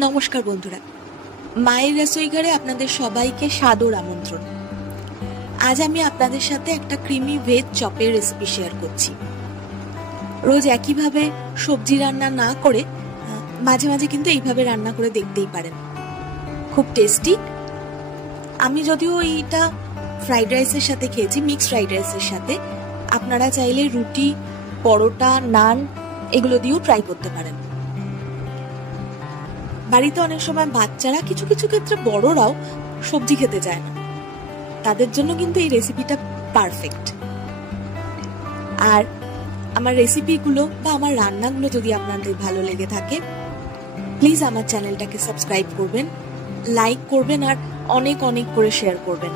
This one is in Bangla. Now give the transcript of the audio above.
নমস্কার বন্ধুরা, মায়ের রসোইঘরে আপনাদের সবাইকে সাদর আমন্ত্রণ। আজ আমি আপনাদের সাথে একটা ক্রিমি ভেজ চপের রেসিপি শেয়ার করছি। রোজ একইভাবে সবজি রান্না না করে মাঝে মাঝে কিন্তু এইভাবে রান্না করে দেখতেই পারেন, খুব টেস্টি। আমি যদিও এইটা ফ্রাইড রাইসের সাথে খেয়েছি, মিক্সড ফ্রাইড রাইসের সাথে। আপনারা চাইলে রুটি, পরোটা, নান এগুলো দিয়েও ট্রাই করতে পারেন। বাড়িতে অনেক সময় বাচ্চারা, কিছু কিছু ক্ষেত্রে বড়রাও সবজি খেতে চায় না, তাদের জন্য কিন্তু এই রেসিপিটা পারফেক্ট। আর আমার রেসিপিগুলো বা আমার রান্নাগুলো যদি আপনাদের ভালো লেগে থাকে, প্লিজ আমার চ্যানেলটাকে সাবস্ক্রাইব করবেন, লাইক করবেন আর অনেক অনেক করে শেয়ার করবেন।